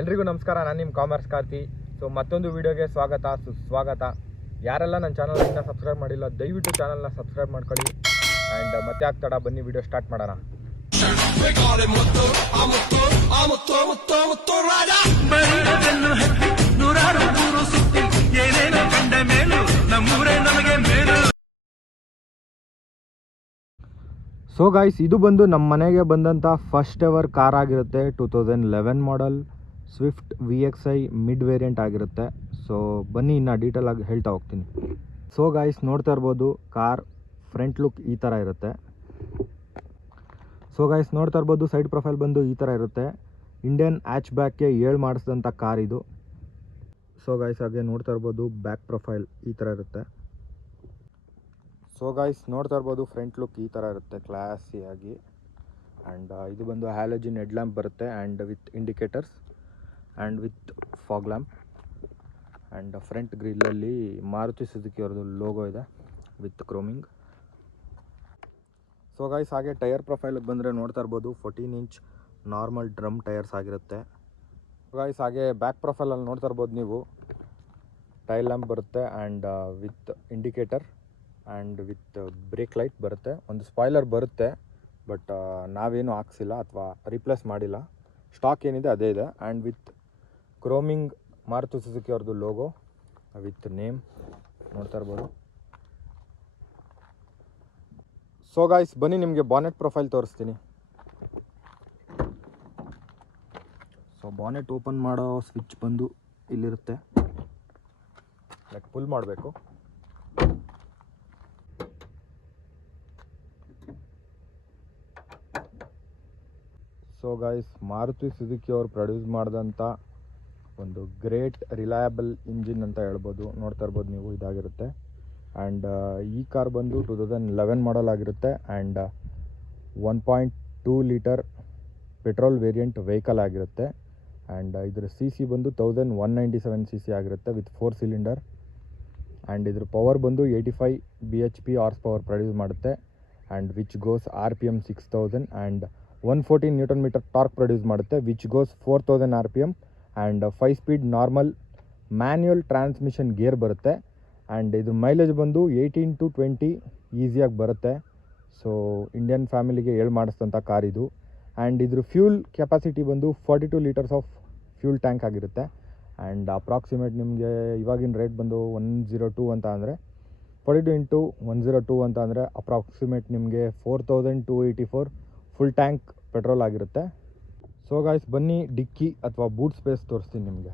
ಎಲ್ರಿಗೂ ನಮಸ್ಕಾರ. ನಾನು ನಿಮ್ಮ ಕಾಮರ್ಸ್ ಕಾರ್ತಿ. ಸೊ ಮತ್ತೊಂದು ವಿಡಿಯೋಗೆ ಸುಸ್ವಾಗತ. ಯಾರೆಲ್ಲ ನನ್ನ ಚಾನಲ್ ಇನ್ನೂ ಸಬ್ಸ್ಕ್ರೈಬ್ ಮಾಡಿಲ್ಲ ದಯವಿಟ್ಟು ಚಾನಲ್ನ ಸಬ್ಸ್ಕ್ರೈಬ್ ಮಾಡ್ಕೊಳ್ಳಿ. ಆ್ಯಂಡ್ ಮತ್ತೆ ಆಗ್ತಾಡ ಬನ್ನಿ ವಿಡಿಯೋ ಸ್ಟಾರ್ಟ್ ಮಾಡೋಣ. ಸೊ ಗಾಯ್ಸ್, ಇದು ಬಂದು ನಮ್ಮ ಮನೆಗೆ ಬಂದಂಥ ಫಸ್ಟ್ ಎವರ್ ಕಾರ್ ಆಗಿರುತ್ತೆ. 2011 ಮಾಡಲ್ ಸ್ವಿಫ್ಟ್ VXI ಮಿಡ್ ವೇರಿಯಂಟ್ ಆಗಿರುತ್ತೆ. ಸೊ ಬನ್ನಿ ಇನ್ನು ಡೀಟೇಲ್ ಆಗಿ ಹೇಳ್ತಾ ಹೋಗ್ತೀನಿ. ಸೊ ಗಾಯ್ಸ್, ನೋಡ್ತಾ ಇರ್ಬೋದು ಕಾರ್ ಫ್ರಂಟ್ ಲುಕ್ ಈ ಥರ ಇರುತ್ತೆ. ಸೊ ಗಾಯ್ಸ್, ನೋಡ್ತಾ ಇರ್ಬೋದು ಸೈಡ್ ಪ್ರೊಫೈಲ್ ಬಂದು ಈ ಥರ ಇರುತ್ತೆ. ಇಂಡಿಯನ್ ಹ್ಯಾಚ್ ಬ್ಯಾಕ್ಗೆ 7 ಮಾಡಿಸಿದಂಥ ಕಾರ್ ಇದು. ಸೊ ಗಾಯ್ಸ್, ಹಾಗೆ ನೋಡ್ತಾ ಇರ್ಬೋದು ಬ್ಯಾಕ್ ಪ್ರೊಫೈಲ್ ಈ ಥರ ಇರುತ್ತೆ. ಸೊ ಗಾಯ್ಸ್, ನೋಡ್ತಾ ಇರ್ಬೋದು ಫ್ರಂಟ್ ಲುಕ್ ಈ ಥರ ಇರುತ್ತೆ ಕ್ಲಾಸಿಯಾಗಿ. ಆ್ಯಂಡ್ ಇದು ಬಂದು ಹ್ಯಾಲೋಜಿನ್ ಹೆಡ್ ಲ್ಯಾಂಪ್ ಬರುತ್ತೆ and with indicators and with fog lamp. And front ಗ್ರಿಲ್ಲಲ್ಲಿ ಮಾರುತಿ ಸುಜುಕಿ ಅವ್ರದ್ದು ಲೋಗೋ ಇದೆ ವಿತ್ ಕ್ರೋಮಿಂಗ್. ಸೊ ಗಾಯ್ಸ್, ಹಾಗೆ ಟೈರ್ ಪ್ರೊಫೈಲಿಗೆ ಬಂದರೆ ನೋಡ್ತಾ ಇರ್ಬೋದು 14 ಇಂಚ್ ನಾರ್ಮಲ್ ಡ್ರಮ್ ಟೈರ್ಸ್ ಆಗಿರುತ್ತೆ. ಗಾಯ್ಸ್, ಹಾಗೆ ಬ್ಯಾಕ್ ಪ್ರೊಫೈಲಲ್ಲಿ ನೋಡ್ತಾ ಇರ್ಬೋದು ನೀವು ಟೈಲ್ ಲ್ಯಾಂಪ್ ಬರುತ್ತೆ and with indicator and with brake light ಬರುತ್ತೆ. ಒಂದು ಸ್ಪಾಯ್ಲರ್ ಬರುತ್ತೆ, ಬಟ್ ನಾವೇನು ಹಾಕ್ಸಿಲ್ಲ ಅಥವಾ ರಿಪ್ಲೇಸ್ ಮಾಡಿಲ್ಲ. ಸ್ಟಾಕ್ ಏನಿದೆ ಅದೇ ಇದೆ. ಆ್ಯಂಡ್ ವಿತ್ ಕ್ರೋಮಿಂಗ್ ಮಾರುತಿ ಸುಜುಕಿ ಅವ್ರದ್ದು ಲೋಗೋ ವಿತ್ ನೇಮ್ ನೋಡ್ತಾ ಇರ್ಬೋದು. ಸೊ ಗಾಯ್ಸ್, ಬನ್ನಿ ನಿಮಗೆ ಬಾನೆಟ್ ಪ್ರೊಫೈಲ್ ತೋರಿಸ್ತೀನಿ. ಸೊ ಬಾನೆಟ್ ಓಪನ್ ಮಾಡೋ ಸ್ವಿಚ್ ಬಂದು ಇಲ್ಲಿರುತ್ತೆ. ಲೈಕ್ ಪುಲ್ ಮಾಡಬೇಕು. ಸೊ ಗಾಯ್ಸ್, ಮಾರುತಿ ಸುಜುಕಿ ಅವರು ಪ್ರೊಡ್ಯೂಸ್ ಮಾಡಿದಂಥ ಒಂದು ಗ್ರೇಟ್ ರಿಲಯಬಲ್ ಇಂಜಿನ್ ಅಂತ ಹೇಳ್ಬೋದು. ನೋಡ್ತಾ ಇರ್ಬೋದು ನೀವು ಇದಾಗಿರುತ್ತೆ. ಆ್ಯಂಡ್ ಈ ಕಾರ್ ಬಂದು 2011 ಮಾಡಲ್ ಆಗಿರುತ್ತೆ. And 1.2 litre petrol variant vehicle ಆಗಿರುತ್ತೆ. ಆ್ಯಂಡ್ ಇದರ CC ಬಂದು 1197 CC ಆಗಿರುತ್ತೆ ವಿತ್ 4 ಸಿಲಿಂಡರ್. ಆ್ಯಂಡ್ ಇದ್ರ ಪವರ್ ಬಂದು 85 bhp ಹಾರ್ಸ್ ಪವರ್ ಪ್ರೊಡ್ಯೂಸ್ ಮಾಡುತ್ತೆ. And which goes RPM 6000 and 114 newton metre torque produce ಮಾಡುತ್ತೆ which goes 4000 RPM. And 5 speed normal manual transmission gear ಬರುತ್ತೆ. And ಇದ್ರ ಮೈಲೇಜ್ ಬಂದು 18 to 20 ಈಸಿಯಾಗಿ ಬರುತ್ತೆ. ಸೊ ಇಂಡಿಯನ್ ಫ್ಯಾಮಿಲಿಗೆ ಮಾಡಿಸಿದಂಥ ಕಾರ್ ಇದು. ಆ್ಯಂಡ್ ಇದ್ರ ಫ್ಯೂಲ್ ಕೆಪಾಸಿಟಿ ಬಂದು 42 ಲೀಟರ್ಸ್ ಆಫ್ ಫ್ಯೂಲ್ ಟ್ಯಾಂಕ್ ಆಗಿರುತ್ತೆ. ಆ್ಯಂಡ್ ಅಪ್ರಾಕ್ಸಿಮೇಟ್ ನಿಮಗೆ ಇವಾಗಿನ ರೇಟ್ ಬಂದು 102 ಅಂತ ಅಂದರೆ 42 into 102 ಅಂತ ಅಂದರೆ ಅಪ್ರಾಕ್ಸಿಮೇಟ್ ನಿಮಗೆ 4284 ಫುಲ್ ಟ್ಯಾಂಕ್ ಪೆಟ್ರೋಲ್ ಆಗಿರುತ್ತೆ. ಸೊ ಗಾಯ್ಸ್, ಬನ್ನಿ ಡಿಕ್ಕಿ ಅಥವಾ ಬೂಟ್ ಸ್ಪೇಸ್ ತೋರಿಸ್ತೀನಿ ನಿಮಗೆ.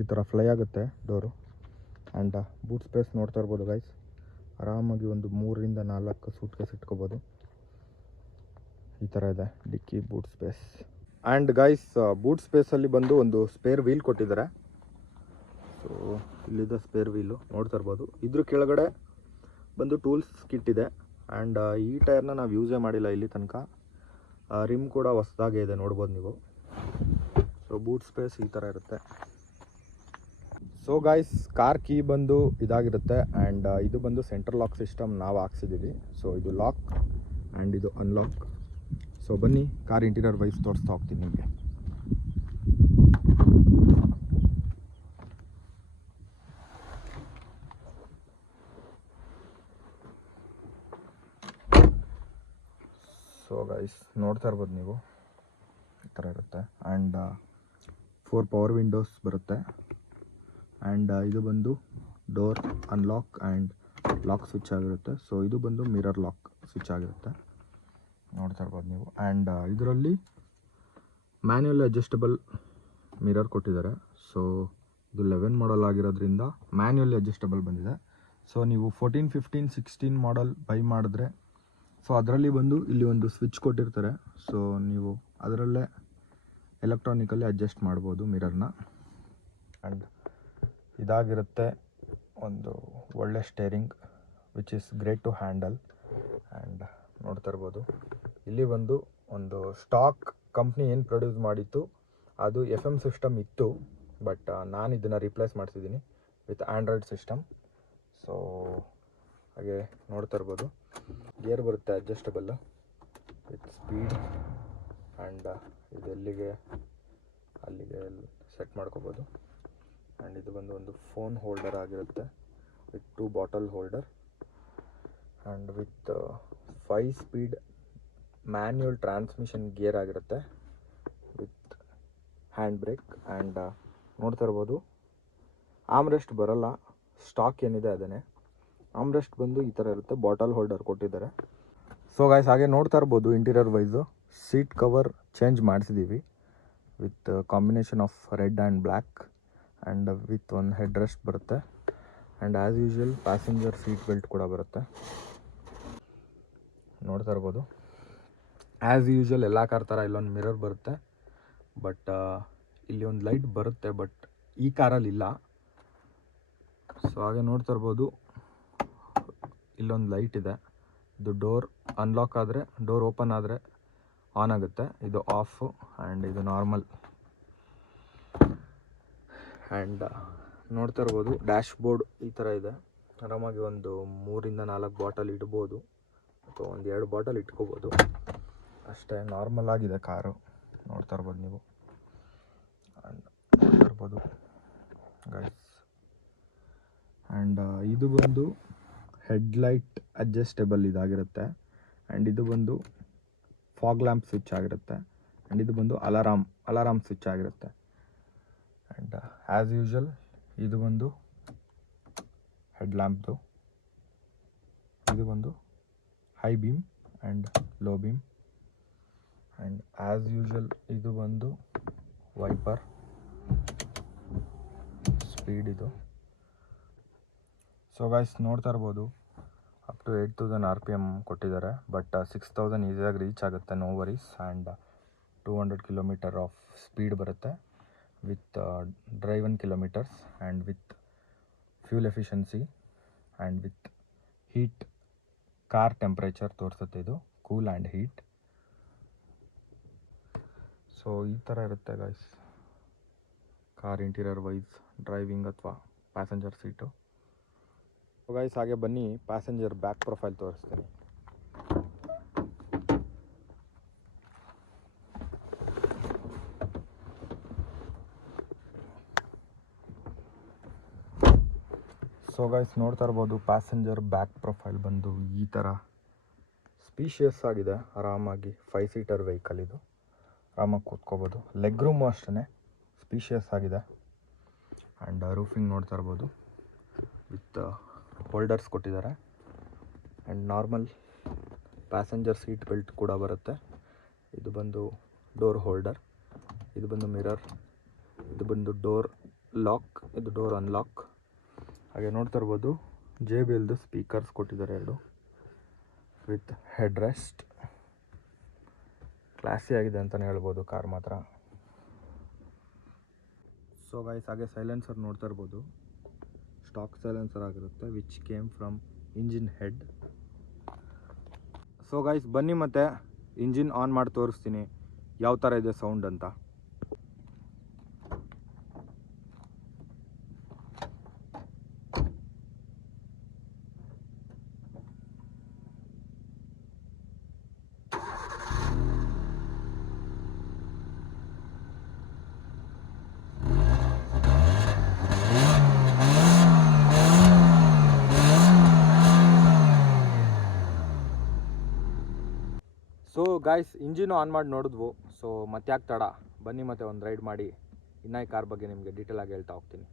ಈ ಥರ ಫ್ಲೈ ಆಗುತ್ತೆ ಡೋರು. ಆ್ಯಂಡ್ ಬೂಟ್ ಸ್ಪೇಸ್ ನೋಡ್ತಾ ಇರ್ಬೋದು ಗೈಸ್. ಆರಾಮಾಗಿ ಒಂದು 3 ರಿಂದ 4 ಸೂಟ್ ಕೇಸ್ ಇಟ್ಕೋಬೋದು. ಈ ಥರ ಇದೆ dickey boot space. And guys, boot ಸ್ಪೇಸಲ್ಲಿ ಬಂದು ಒಂದು ಸ್ಪೇರ್ ವೀಲ್ ಕೊಟ್ಟಿದ್ದಾರೆ. ಸೊ ಇಲ್ಲಿದೆ ಸ್ಪೇರ್ ವೀಲು ನೋಡ್ತಾ ಇರ್ಬೋದು. ಇದ್ರ ಕೆಳಗಡೆ ಬಂದು ಟೂಲ್ಸ್ ಕಿಟ್ ಇದೆ. ಆ್ಯಂಡ್ ಈ ಟೈರ್ನ ನಾವು ಯೂಸೇ ಮಾಡಿಲ್ಲ ಇಲ್ಲಿ ತನಕ. ರಿಮ್ ಕೂಡ ಹೊಸದಾಗೇ ಇದೆ ನೋಡ್ಬೋದು ನೀವು. ಸೊ ಬೂಟ್ ಸ್ಪೇಸ್ ಈ ಥರ ಇರುತ್ತೆ. ಸೊ ಗಾಯ್ಸ್, ಕಾರ್ ಕೀ ಬಂದು ಇದಾಗಿರುತ್ತೆ. ಆ್ಯಂಡ್ ಇದು ಬಂದು ಸೆಂಟ್ರಲ್ ಲಾಕ್ ಸಿಸ್ಟಮ್ ನಾವು ಹಾಕ್ಸಿದ್ದೀವಿ. ಸೊ ಇದು ಲಾಕ್ ಆ್ಯಂಡ್ ಇದು ಅನ್ಲಾಕ್. ಸೊ ಬನ್ನಿ ಕಾರ್ ಇಂಟೀರಿಯರ್ ವೈಸ್ ತೋರಿಸ್ತಾ ಹೋಗ್ತೀನಿ ನಿಮಗೆ. ಸೊ ಗೈಸ್, ನೋಡ್ತಾ ಇರ್ಬೋದು ನೀವು ಈ ಥರ ಇರುತ್ತೆ. ಆ್ಯಂಡ್ 4 ಪವರ್ ವಿಂಡೋಸ್ ಬರುತ್ತೆ. ಆ್ಯಂಡ್ ಇದು ಬಂದು door unlock and lock switch ಆಗಿರುತ್ತೆ. ಸೊ ಇದು ಬಂದು ಮಿರರ್ ಲಾಕ್ ಸ್ವಿಚ್ ಆಗಿರುತ್ತೆ ನೋಡ್ತಾ ಇರ್ಬೋದು ನೀವು. ಆ್ಯಂಡ್ ಇದರಲ್ಲಿ ಮ್ಯಾನ್ಯುಯಲ್ ಅಡ್ಜಸ್ಟಬಲ್ ಮಿರರ್ ಕೊಟ್ಟಿದ್ದಾರೆ. ಸೊ ಇದು 11 ಮಾಡಲ್ ಆಗಿರೋದ್ರಿಂದ ಮ್ಯಾನ್ಯುಯಲಿ ಅಡ್ಜಸ್ಟಬಲ್ ಬಂದಿದೆ. ಸೊ ನೀವು 14, 15, 16 ಮಾಡಲ್ ಬೈ ಮಾಡಿದ್ರೆ ಸೊ ಅದರಲ್ಲಿ ಬಂದು ಇಲ್ಲಿ ಒಂದು ಸ್ವಿಚ್ ಕೊಟ್ಟಿರ್ತಾರೆ. ಸೊ ನೀವು ಅದರಲ್ಲೇ ಎಲೆಕ್ಟ್ರಾನಿಕಲ್ಲಿ ಅಡ್ಜಸ್ಟ್ ಮಾಡ್ಬೋದು ಮಿರರ್ನ. ಆ್ಯಂಡ್ ಇದಾಗಿರುತ್ತೆ ಒಂದು ಒಳ್ಳೆ steering which is great to handle. And ನೋಡ್ತಾ ಇರ್ಬೋದು ಇಲ್ಲಿ ಒಂದು ಸ್ಟಾಕ್ ಕಂಪ್ನಿ ಏನು ಪ್ರೊಡ್ಯೂಸ್ ಮಾಡಿತ್ತು ಅದು FM ಸಿಸ್ಟಮ್ ಇತ್ತು, ಬಟ್ ನಾನು ಇದನ್ನು ರಿಪ್ಲೇಸ್ ಮಾಡಿಸಿದ್ದೀನಿ ವಿತ್ ಆ್ಯಂಡ್ರಾಯ್ಡ್ ಸಿಸ್ಟಮ್. ಸೊ ಹಾಗೆ ನೋಡ್ತಾ ಇರ್ಬೋದು, ಗೇರ್ ಬರುತ್ತೆ ಅಡ್ಜಸ್ಟಬಲ್ ವಿತ್ ಸ್ಪೀಡ್, ಆ್ಯಂಡ್ ಇದು ಅಲ್ಲಿಗೆ ಸೆಟ್ ಮಾಡ್ಕೋಬೋದು. ಆ್ಯಂಡ್ ಇದು ಬಂದು ಒಂದು ಫೋನ್ ಹೋಲ್ಡರ್ ಆಗಿರುತ್ತೆ with 2 bottle holder, and with 5 speed manual transmission gear ಆಗಿರುತ್ತೆ ವಿತ್ ಹ್ಯಾಂಡ್ ಬ್ರೇಕ್. ಆ್ಯಂಡ್ ನೋಡ್ತಾ ಇರ್ಬೋದು, ಆಮ್ರೆಸ್ಟ್ ಬರೋಲ್ಲ, ಸ್ಟಾಕ್ ಏನಿದೆ ಅದನ್ನೇ. ಆಮ್ರೆಸ್ಟ್ ಬಂದು ಈ ಥರ ಇರುತ್ತೆ, ಬಾಟಲ್ ಹೋಲ್ಡರ್ ಕೊಟ್ಟಿದ್ದಾರೆ. ಸೊ ಗೈಸ್, ಹಾಗೆ ನೋಡ್ತಾ ಇರ್ಬೋದು interior wise seat cover change ಮಾಡಿಸಿದ್ದೀವಿ with combination of red and black, and with ಒಂದು ಹೆಡ್ ರೆಸ್ಟ್ ಬರುತ್ತೆ. And as usual passenger seat belt ಕೂಡ ಬರುತ್ತೆ. ನೋಡ್ತಾ ಇರ್ಬೋದು, ಆ್ಯಸ್ ಯೂಶ್ವಲ್ ಎಲ್ಲ ಕಾರ್ ಥರ ಇಲ್ಲೊಂದು ಮಿರರ್ ಬರುತ್ತೆ, ಬಟ್ ಇಲ್ಲಿ ಒಂದು ಲೈಟ್ ಬರುತ್ತೆ, ಬಟ್ ಈ ಕಾರಲ್ಲಿ ಇಲ್ಲ. ಸೊ ಹಾಗೆ ನೋಡ್ತಾ ಇರ್ಬೋದು, ಇಲ್ಲೊಂದು ಲೈಟ್ ಇದೆ. ಇದು ಡೋರ್ ಅನ್ಲಾಕ್ ಆದರೆ, ಡೋರ್ ಓಪನ್ ಆದರೆ ಆನ್ ಆಗುತ್ತೆ, ಇದು ಆಫು, ಆ್ಯಂಡ್ ಇದು ನಾರ್ಮಲ್. ಆ್ಯಂಡ್ ನೋಡ್ತಾ ಇರ್ಬೋದು, ಡ್ಯಾಶ್ ಬೋರ್ಡ್ ಈ ಥರ ಇದೆ. ಆರಾಮಾಗಿ ಒಂದು 3 ಇಂದ 4 ಬಾಟಲ್ ಇಡ್ಬೋದು, ಅಥವಾ ಒಂದು 2 ಬಾಟಲ್ ಇಟ್ಕೋಬೋದು ಅಷ್ಟೇ. ನಾರ್ಮಲ್ ಆಗಿದೆ ಕಾರು, ನೋಡ್ತಾ ಇರ್ಬೋದು ನೀವು. ಆ್ಯಂಡ್ ನೋಡ್ತಾ ಇರ್ಬೋದು ಗೈಸ್, ಆ್ಯಂಡ್ ಇದು ಬಂದು ಹೆಡ್ಲೈಟ್ ಅಡ್ಜಸ್ಟೇಬಲ್ ಇದಾಗಿರುತ್ತೆ. ಆ್ಯಂಡ್ ಇದು ಬಂದು ಫಾಗ್ ಲ್ಯಾಂಪ್ ಸ್ವಿಚ್ ಆಗಿರುತ್ತೆ. ಆ್ಯಂಡ್ ಇದು ಬಂದು ಅಲಾರಾಮ್ ಸ್ವಿಚ್ ಆಗಿರುತ್ತೆ. ಆ್ಯಂಡ್ ಆ್ಯಸ್ ಯೂಶ್ವಲ್ ಇದು ಬಂದು ಹೆಡ್ ಲ್ಯಾಂಪ್ದು, ಇದು ಬಂದು high beam and low beam. And as usual ಇದು ಬಂದು ವೈಪರ್ ಸ್ಪೀಡ್ ಇದು. ಸೊ ಗೈಸ್, ನೋಡ್ತಾ ಇರ್ಬೋದು, ಅಪ್ ಟು 8000 RPM ಕೊಟ್ಟಿದ್ದಾರೆ, ಬಟ್ 6000 ಈಸಿಯಾಗಿ ರೀಚ್ ಆಗುತ್ತೆ, no worries. And 200 kilometre of speed ಬರುತ್ತೆ with drive 1 kilometres, and with fuel efficiency, and with heat car temperature ತೋರಿಸುತ್ತೆ. ಇದು ಕೂಲ್ ಆ್ಯಂಡ್ ಹೀಟ್. ಸೊ ಈ ಥರ ಇರುತ್ತೆ guys car interior wise, driving ಅಥವಾ ಪ್ಯಾಸೆಂಜರ್ ಸೀಟು. ಗೈಸ್, ಹಾಗೆ ಬನ್ನಿ ಪ್ಯಾಸೆಂಜರ್ ಬ್ಯಾಕ್ ಪ್ರೊಫೈಲ್ ತೋರಿಸ್ತೀನಿ. ಸೊ ಗೈಸ್, ನೋಡ್ತಾ ಇರ್ಬೋದು, ಪ್ಯಾಸೆಂಜರ್ ಬ್ಯಾಕ್ ಪ್ರೊಫೈಲ್ ಬಂದು ಈ ಥರ ಸ್ಪೀಷಿಯಸ್ ಆಗಿದೆ. ಆರಾಮಾಗಿ 5 ಸೀಟರ್ ವೆಹಿಕಲ್ ಇದು, ಆರಾಮಾಗಿ ಕೂತ್ಕೋಬೋದು. ಲೆಗ್ ರೂಮು ಅಷ್ಟೇ ಸ್ಪೀಷಿಯಸ್ ಆಗಿದೆ. ಆ್ಯಂಡ್ ರೂಫಿಂಗ್ ನೋಡ್ತಾ ಇರ್ಬೋದು, ವಿತ್ ಹೋಲ್ಡರ್ಸ್ ಕೊಟ್ಟಿದ್ದಾರೆ. And normal passenger seat belt ಕೂಡ ಬರುತ್ತೆ. ಇದು ಬಂದು ಡೋರ್ ಹೋಲ್ಡರ್, ಇದು ಬಂದು ಮಿರರ್, ಇದು ಬಂದು ಡೋರ್ ಲಾಕ್, ಇದು ಡೋರ್ ಅನ್ಲಾಕ್. ಹಾಗೆ ನೋಡ್ತಾ ಇರ್ಬೋದು, JBLದು ಸ್ಪೀಕರ್ಸ್ ಕೊಟ್ಟಿದ್ದಾರೆ 2 ವಿತ್ ಹೆಡ್ ರೆಸ್ಟ್. ಕ್ಲಾಸಿ ಆಗಿದೆ ಅಂತಲೇ ಹೇಳ್ಬೋದು ಕಾರ್ ಮಾತ್ರ. ಸೊ ಗೈಸ್, ಹಾಗೆ ಸೈಲೆನ್ಸರ್ ನೋಡ್ತಾ ಇರ್ಬೋದು, ಸ್ಟಾಕ್ ಸೈಲೆನ್ಸರ್ ಆಗಿರುತ್ತೆ, which came from engine head. So guys, ಬನ್ನಿ ಮತ್ತೆ ಇಂಜಿನ್ ಆನ್ ಮಾಡಿ ತೋರಿಸ್ತೀನಿ ಯಾವ ಥರ ಇದೆ ಸೌಂಡ್ ಅಂತ. ಸೊ ಗಾಯ್ಸ್, ಇಂಜಿನು ಆನ್ ಮಾಡಿ ನೋಡಿದ್ವು. ಸೊ ಮತ್ತೆ ಯಾಕೆ ತಡ, ಬನ್ನಿ ಮತ್ತೆ ಒಂದು ರೈಡ್ ಮಾಡಿ ಇನ್ನೂ ಈ ಕಾರ್ ಬಗ್ಗೆ ನಿಮಗೆ ಡೀಟೇಲ್ ಆಗಿ ಹೇಳ್ತಾ ಹೋಗ್ತೀನಿ.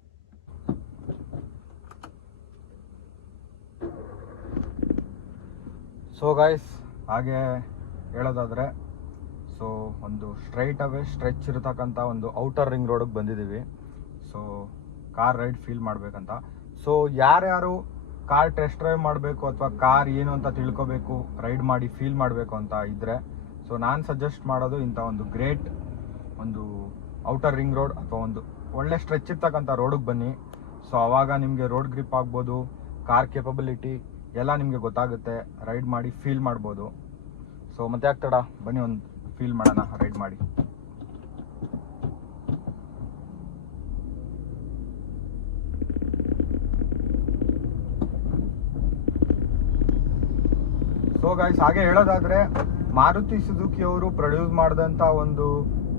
ಸೊ ಗಾಯ್ಸ್, ಹಾಗೆ ಹೇಳೋದಾದರೆ, ಸೊ ಒಂದು ಸ್ಟ್ರೈಟ್ ಅವೇ ಸ್ಟ್ರೆಚ್ ಇರತಕ್ಕಂಥ ಒಂದು ಔಟರ್ ರಿಂಗ್ ರೋಡಿಗೆ ಬಂದಿದ್ದೀವಿ. ಸೊ ಕಾರ್ ರೈಡ್ ಫೀಲ್ ಮಾಡಬೇಕಂತ. ಸೊ ಯಾರ್ಯಾರು ಕಾರ್ ಟೆಸ್ಟ್ ಡ್ರೈವ್ ಮಾಡಬೇಕು ಅಥವಾ ಕಾರ್ ಏನು ಅಂತ ತಿಳ್ಕೊಬೇಕು, ರೈಡ್ ಮಾಡಿ ಫೀಲ್ ಮಾಡಬೇಕು ಅಂತ ಇದ್ದರೆ, ಸೊ ನಾನು ಸಜೆಸ್ಟ್ ಮಾಡೋದು ಇಂಥ ಒಂದು ಗ್ರೇಟ್ ಒಂದು ಔಟರ್ ರಿಂಗ್ ರೋಡ್ ಅಥವಾ ಒಂದು ಒಳ್ಳೆ ಸ್ಟ್ರೆಚ್ ಇರ್ತಕ್ಕಂಥ ರೋಡಿಗೆ ಬನ್ನಿ. ಸೊ ಆವಾಗ ನಿಮಗೆ ರೋಡ್ ಗ್ರಿಪ್ ಆಗ್ಬೋದು, ಕಾರ್ ಕೇಪಬಿಲಿಟಿ ಎಲ್ಲ ನಿಮಗೆ ಗೊತ್ತಾಗುತ್ತೆ, ರೈಡ್ ಮಾಡಿ ಫೀಲ್ ಮಾಡ್ಬೋದು. ಸೊ ಮತ್ತೆ ಯಾಕೆ ತಡ, ಬನ್ನಿ ಒಂದು ಫೀಲ್ ಮಾಡೋಣ ರೈಡ್ ಮಾಡಿ. ಸೊ ಗೈಸ್, ಹಾಗೆ ಹೇಳೋದಾದರೆ ಮಾರುತಿ ಸುಜುಕಿ ಅವರು ಪ್ರೊಡ್ಯೂಸ್ ಮಾಡಿದಂಥ ಒಂದು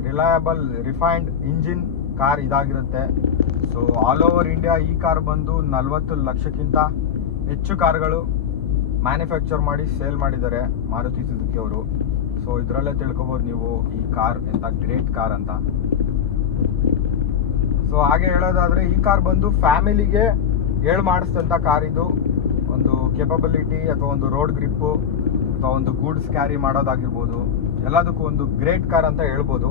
ರಿಲಯಬಲ್ ರಿಫೈನ್ಡ್ ಇಂಜಿನ್ ಕಾರ್ ಇದಾಗಿರುತ್ತೆ. ಸೊ ಆಲ್ ಓವರ್ ಇಂಡಿಯಾ ಈ ಕಾರ್ ಬಂದು 40 ಲಕ್ಷಕ್ಕಿಂತ ಹೆಚ್ಚು ಕಾರ್ಗಳು ಮ್ಯಾನುಫ್ಯಾಕ್ಚರ್ ಮಾಡಿ ಸೇಲ್ ಮಾಡಿದ್ದಾರೆ ಮಾರುತಿ ಸುಜುಕಿ ಅವರು. ಸೊ ಇದರಲ್ಲೇ ತಿಳ್ಕೊಬೋದು ನೀವು ಈ ಕಾರ್ ಎಂಥ ಗ್ರೇಟ್ ಕಾರ್ ಅಂತ. ಸೊ ಹಾಗೆ ಹೇಳೋದಾದರೆ ಈ ಕಾರ್ ಬಂದು ಫ್ಯಾಮಿಲಿಗೆ ಮಾಡಿಸಿದಂಥ ಕಾರ್ ಇದು. ಒಂದು ಕೇಪಬಿಲಿಟಿ ಅಥವಾ ಒಂದು ರೋಡ್ ಗ್ರಿಪ್ಪು ಅಥವಾ ಒಂದು ಗೂಡ್ಸ್ ಕ್ಯಾರಿ ಮಾಡೋದಾಗಿರ್ಬೋದು, ಎಲ್ಲದಕ್ಕೂ ಒಂದು ಗ್ರೇಟ್ ಕಾರ್ ಅಂತ ಹೇಳ್ಬೋದು.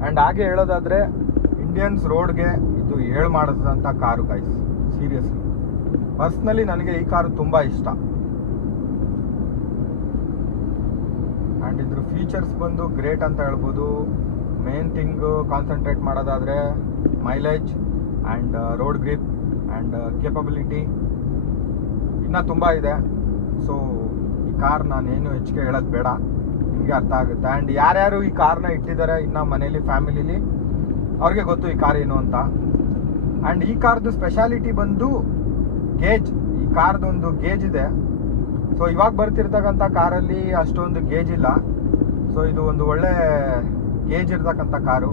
ಆ್ಯಂಡ್ ಹಾಗೆ ಹೇಳೋದಾದರೆ ಇಂಡಿಯನ್ಸ್ ರೋಡ್ಗೆ ಇದು ಮಾಡಿಸಿದಂಥ ಕಾರು ಗೈಸ್. ಸೀರಿಯಸ್ಲಿ ಪರ್ಸ್ನಲಿ ನನಗೆ ಈ ಕಾರು ತುಂಬ ಇಷ್ಟ. ಆ್ಯಂಡ್ ಇದ್ರ ಫೀಚರ್ಸ್ ಬಂದು ಗ್ರೇಟ್ ಅಂತ ಹೇಳ್ಬೋದು. ಮೇನ್ ಥಿಂಗ್ ಕಾನ್ಸಂಟ್ರೇಟ್ ಮಾಡೋದಾದರೆ mileage and road grip and capability ಇನ್ನೂ ತುಂಬ ಇದೆ. ಸೊ ಈ ಕಾರ್ ನಾನೇನು ಹೆಚ್ಚಿಗೆ ಹೇಳೋದು ಬೇಡ, ನಿಮಗೆ ಅರ್ಥ ಆಗುತ್ತೆ. ಆ್ಯಂಡ್ ಯಾರ್ಯಾರು ಈ ಕಾರ್ನ ಇಟ್ಟಿದ್ದಾರೆ ಇನ್ನು ಮನೇಲಿ ಫ್ಯಾಮಿಲಿಲಿ, ಅವ್ರಿಗೆ ಗೊತ್ತು ಈ ಕಾರ್ ಏನು ಅಂತ. ಆ್ಯಂಡ್ ಈ ಕಾರ್ದು ಸ್ಪೆಷಾಲಿಟಿ ಬಂದು ಗೇಜ್. ಈ ಕಾರ್ದೊಂದು ಗೇಜ್ ಇದೆ. ಸೊ ಇವಾಗ ಬರ್ತಿರ್ತಕ್ಕಂಥ ಕಾರಲ್ಲಿ ಅಷ್ಟೊಂದು ಗೇಜ್ ಇಲ್ಲ. ಸೊ ಇದು ಒಂದು ಒಳ್ಳೆ ಗೇಜ್ ಇರ್ತಕ್ಕಂಥ ಕಾರು.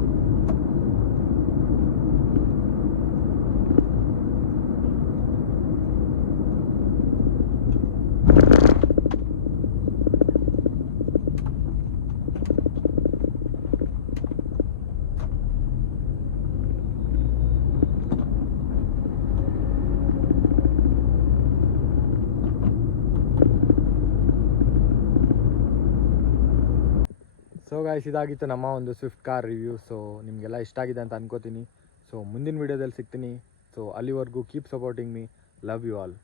ಸೊ ಗೈಸ್, ಇದಾಗಿತ್ತು ನಮ್ಮ ಒಂದು ಸ್ವಿಫ್ಟ್ ಕಾರ್ ರಿವ್ಯೂ. ಸೊ ನಿಮಗೆಲ್ಲ ಇಷ್ಟ ಆಗಿದೆ ಅಂತ ಅನ್ಕೋತೀನಿ. ಸೊ ಮುಂದಿನ ವೀಡಿಯೋದಲ್ಲಿ ಸಿಗ್ತೀನಿ. ಸೊ ಅಲ್ಲಿವರೆಗೂ keep supporting me. Love you all.